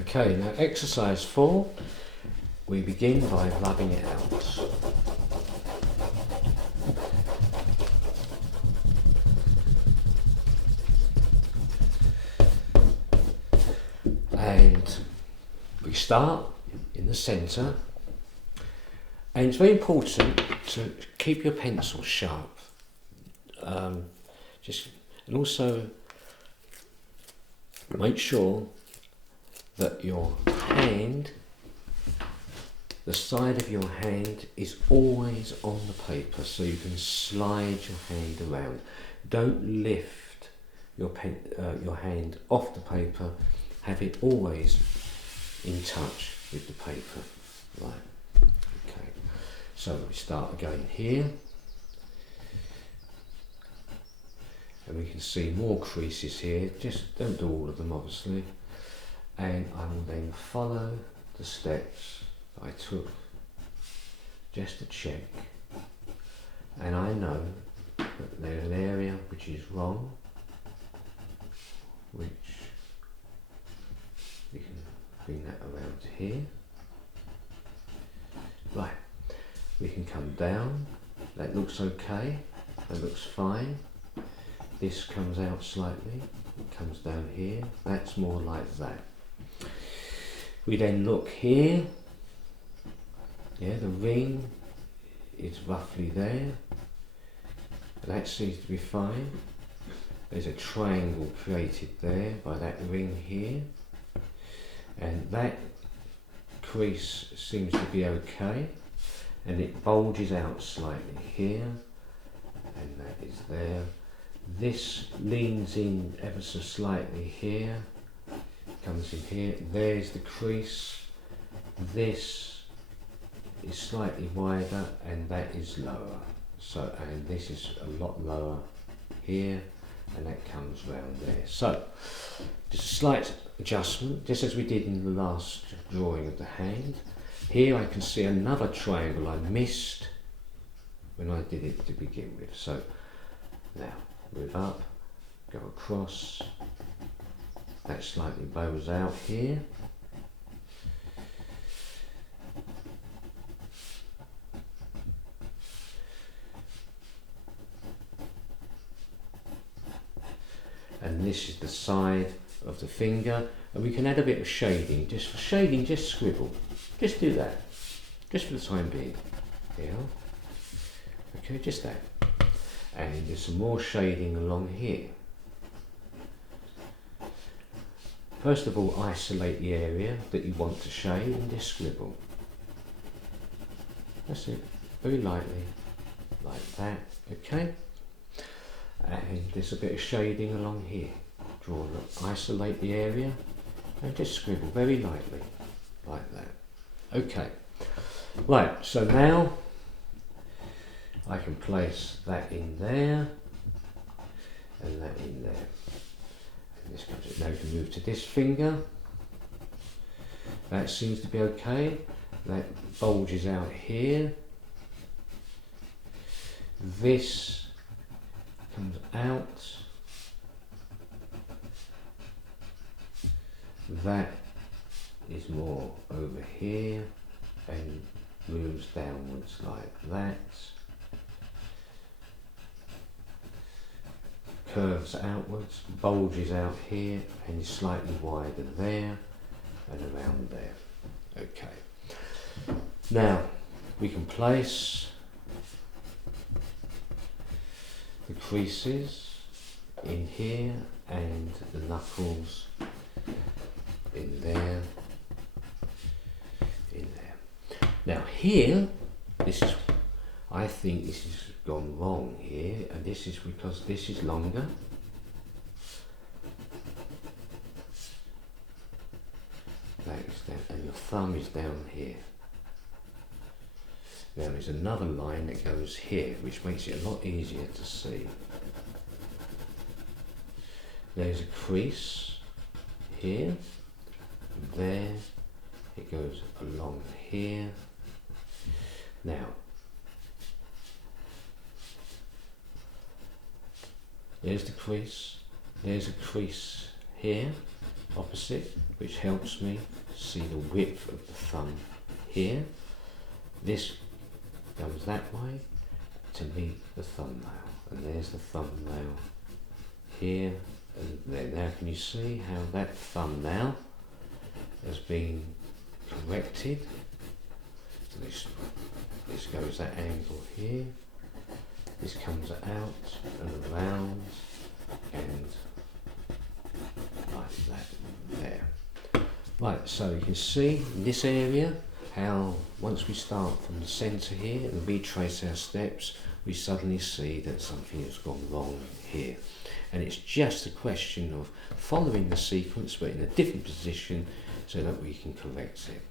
Okay, now exercise 4, we begin by rubbing it out. And we start in the centre, and it's very important to keep your pencil sharp. And also make sure that your hand, the side of your hand is always on the paper, so you can slide your hand around. Don't lift your hand off the paper. Have it always in touch with the paper. Right. Okay. So we start again here, and we can see more creases here. Just don't do all of them, obviously. And I will then follow the steps I took just to check, and I know that there's an area which is wrong, which we can bring that around to here. Right, we can come down. That looks okay, that looks fine. This comes out slightly, it comes down here, that's more like that. We then look here, yeah, the ring is roughly there, that seems to be fine. There's a triangle created there by that ring here, and that crease seems to be okay, and it bulges out slightly here, and that is there. This leans in ever so slightly here, comes in here, there's the crease. This is slightly wider and that is lower. So, and this is a lot lower here, and that comes round there. So, just a slight adjustment, just as we did in the last drawing of the hand. Here I can see another triangle I missed when I did it to begin with. So, now move up, go across, that slightly bows out here. And this is the side of the finger, and we can add a bit of shading. Just for shading, just scribble. Just do that, just for the time being. Yeah. Okay, just that. And there's some more shading along here. First of all, isolate the area that you want to shade and just scribble. That's it, very lightly, like that, okay? And there's a bit of shading along here. Draw, isolate the area and just scribble very lightly, like that. Okay, right, so now I can place that in there and that in there. And this comes in. Now we can move to this finger. That seems to be okay. That bulges out here. This comes out. That is more over here and moves downwards like that. Curves outwards, bulges out here and is slightly wider there and around there. Okay. Now we can place the creases in here and the knuckles in there, in there. Now here, this is, I think this has gone wrong here, and this is because this is longer. That is down, and your thumb is down here. Now there's another line that goes here, which makes it a lot easier to see. There's a crease here, there, it goes along here. Now, there's the crease, there's a crease here, opposite, which helps me see the width of the thumb here. This goes that way to meet the thumbnail, and there's the thumbnail here and there. Now can you see how that thumbnail has been corrected? So this goes that angle here, this comes out and around and like that there. Right, so you can see in this area how once we start from the centre here and retrace our steps, we suddenly see that something has gone wrong here. And it's just a question of following the sequence but in a different position so that we can correct it.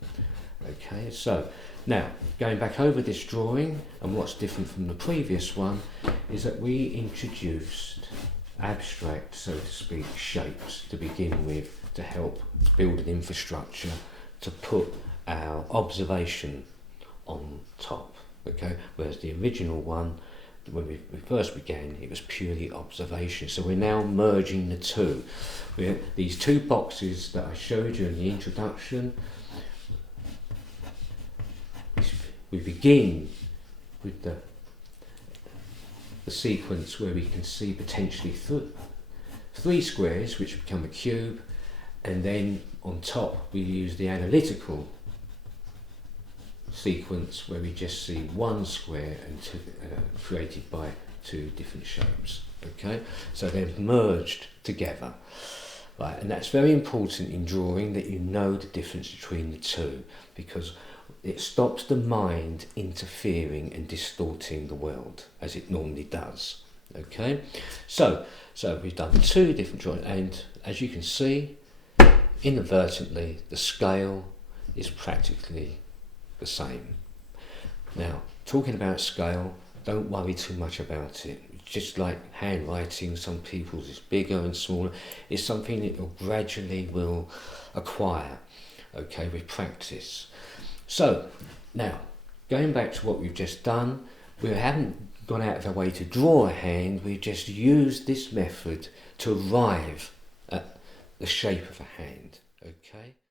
Okay, so now going back over this drawing, and what's different from the previous one is that we introduced abstract, so to speak, shapes to begin with to help build an infrastructure to put our observation on top. Okay, whereas the original one, when we first began, it was purely observation. So we're now merging the two. These two boxes that I showed you in the introduction, we begin with the sequence where we can see potentially three squares which become a cube, and then on top we use the analytical sequence where we just see one square and created by two different shapes. Okay, so they're merged together, right? And that's very important in drawing, that you know the difference between the two, because it stops the mind interfering and distorting the world as it normally does. Okay, so we've done two different drawings, and as you can see, inadvertently the scale is practically the same. Now, talking about scale, don't worry too much about it. Just like handwriting, some people's is bigger and smaller. It's something that you gradually will acquire, okay, with practice. So now, going back to what we've just done, we haven't gone out of our way to draw a hand, we've just used this method to arrive at the shape of a hand, okay?